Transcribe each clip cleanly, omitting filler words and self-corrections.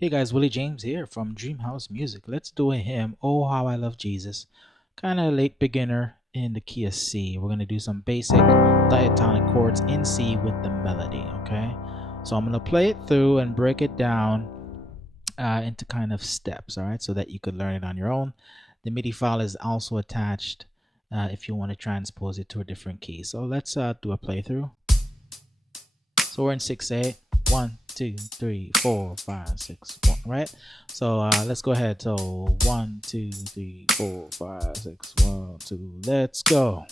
Hey guys, Willie James here from DreamHouse Music. Let's do a hymn, Oh How I Love Jesus. Kind of late beginner in the key of C. We're going to do some basic diatonic chords in C with the melody, okay? So I'm going to play it through and break it down into kind of steps, all right, so that you could learn it on your own. The MIDI file is also attached if you want to transpose it to a different key. So let's do a playthrough. So we're in 6A. 1, 2, 3, 4, 5, 6, 1, right? So let's go ahead. So 1, 2, 3, 4, 5, 6, 1, 2, let's go.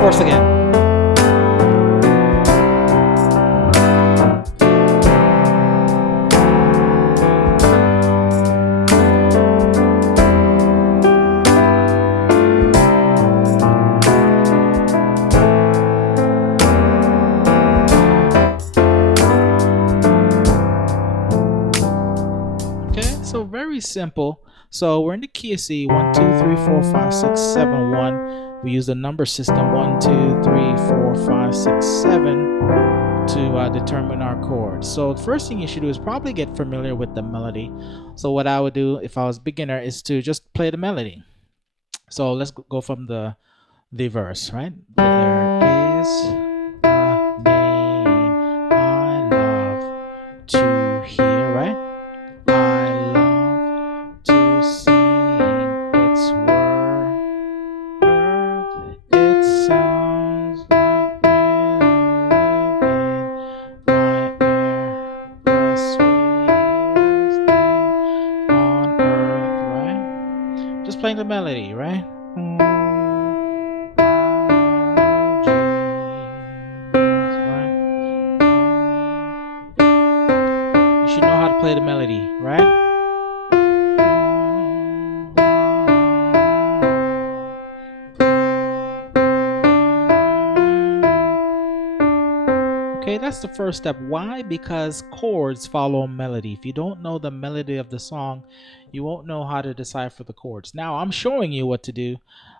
Fourth again. Okay, so very simple. So we're in the key of C. 1, 2, 3, 4, 5, 6, 7, 1. We use the number system 1, 2, 3, 4, 5, 6, 7 to determine our chords. So the first thing you should do is probably get familiar with the melody. So what I would do if I was beginner is to just play the melody. So let's go from the verse, right? There is a name I love to hear, right? I love to sing its word. It sounds like melody in my ear, the sweetest thing on earth, right? Just playing the melody, right? You should know how to play the melody, right? Okay, that's the first step. Why? Because chords follow melody. If you don't know the melody of the song, you won't know how to decipher the chords. Now, I'm showing you what to do,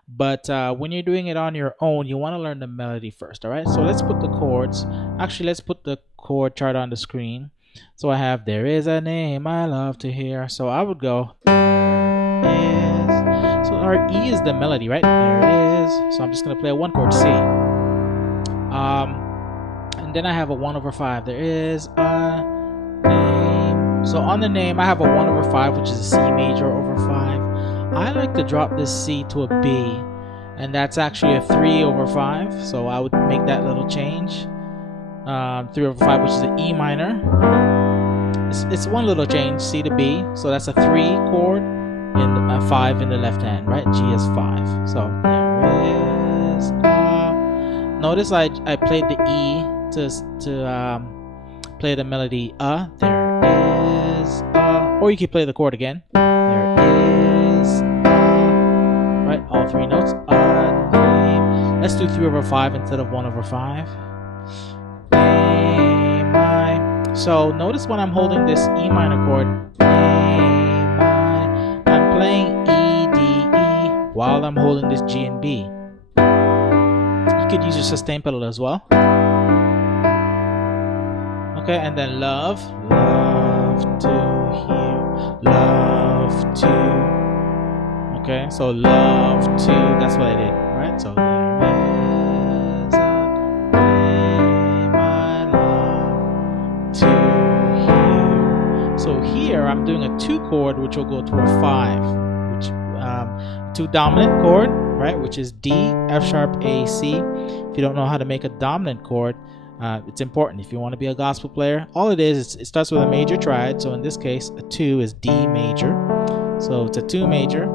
but when you're doing it on your own, you want to learn the melody first, all right? So let's put the chords. Actually, let's put the chord chart on the screen. So I have, there is a name I love to hear. So I would go, there is. So our E is the melody, right? There is. So I'm just going to play a 1 chord C. And then I have a 1/5. There is a name. So on the name, I have a 1/5, which is a C major over 5. I like to drop this C to a B, and that's actually a 3/5. So I would make that little change. 3/5, which is an E minor. It's one little change, C to B. So that's a 3 chord and a 5 in the left hand, right? G is 5. So there is a. Notice I played the E to play the melody. There is or you can play the chord again. There is right, all 3 notes. A name. Let's do 3/5 instead of 1/5. A my. So notice when I'm holding this E minor chord, A my, I'm playing E D E while I'm holding this G and B. You could use your sustain pedal as well. Okay, and then love to hear, love to. Okay, so love to, that's what I did, right? So there is a name I love to hear. So here I'm doing a 2 chord, which will go to a 5, which 2 dominant chord, right? Which is D, F sharp, A, C. If you don't know how to make a dominant chord, it's important if you want to be a gospel player. All it is it starts with a major triad. So in this case, a 2 is D major. So it's a 2 major.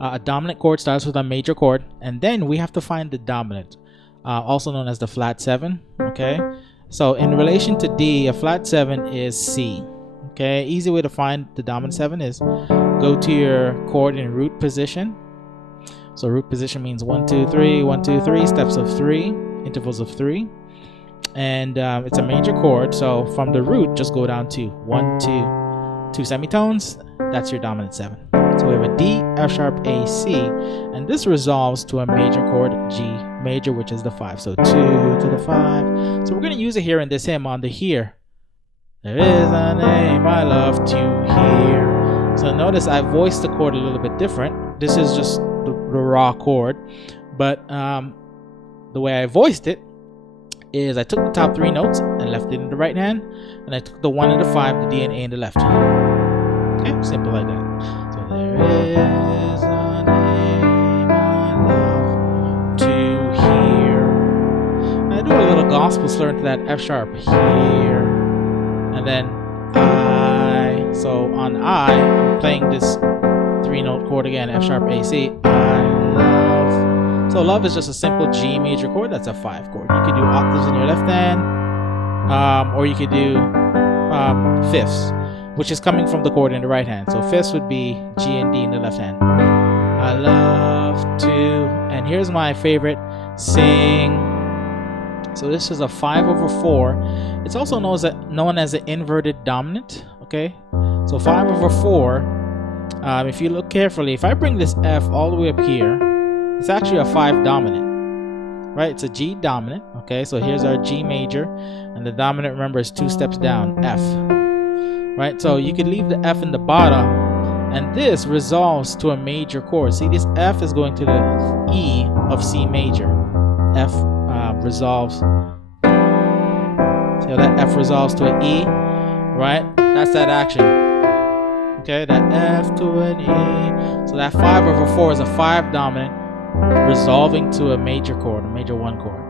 A dominant chord starts with a major chord, and then we have to find the dominant, also known as the flat 7. Okay, so in relation to D, a flat 7 is C. Okay, easy way to find the dominant 7 is go to your chord in root position. So root position means 1 2 3 1 2 3 steps of 3, intervals of 3, and it's a major chord. So from the root, just go down to 1 2 semitones. That's your dominant 7. So we have a D, F sharp, A, C, and this resolves to a major chord, G major, which is the 5. So 2 to the 5. So we're going to use it here in this hymn on the here. There is a name I love to hear. So notice I voiced the chord a little bit different. This is just the raw chord, but the way I voiced it is I took the top 3 notes and left it in the right hand, and I took the 1 and the 5, the D and A in the left. Okay, simple like that. So there is a name I love to hear. And I do a little gospel slur into that F sharp here, and then I. So on I, I'm playing this 3-note chord again, F sharp, A, C. I love. So love is just a simple G major chord. That's a 5 chord. You could do octaves in your left hand, or you could do fifths, which is coming from the chord in the right hand. So fifths would be G and D in the left hand. I love to, and here's my favorite, sing. So this is a 5/4. It's also known as an inverted dominant. Okay, so 5/4. If you look carefully, if I bring this F all the way up here, it's actually a 5 dominant, right? It's a G dominant. Okay, so here's our G major, and the dominant, remember, is 2 steps down, F. Right, so you could leave the F in the bottom, and this resolves to a major chord. See, this F is going to the E of C major. F resolves. See how that F resolves to an E, right? That's that action. Okay, that F to an E. So that 5/4 is a 5 dominant resolving to a major chord, a major 1 chord.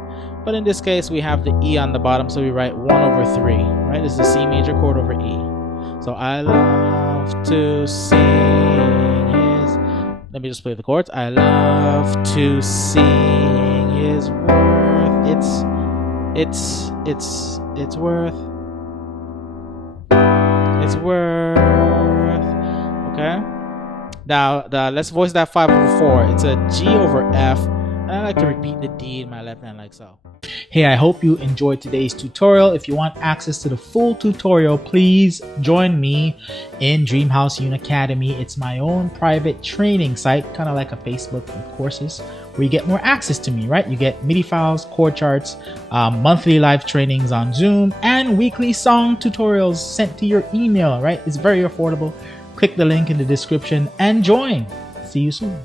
But in this case, we have the E on the bottom, so we write 1/3. Right, this is a C major chord over E. So I love to sing his. Let me just play the chords. I love to sing his worth. It's worth. It's worth. Okay. Now let's voice that 5/4. It's a G over F, and I like to repeat the D in my left hand like so. Hey, I hope you enjoyed today's tutorial. If you want access to the full tutorial, please join me in DreamHouse Unicademy. It's my own private training site, kind of like a Facebook with courses, where you get more access to me, right? You get MIDI files, chord charts, monthly live trainings on Zoom, and weekly song tutorials sent to your email, right? It's very affordable. Click the link in the description and join. See you soon.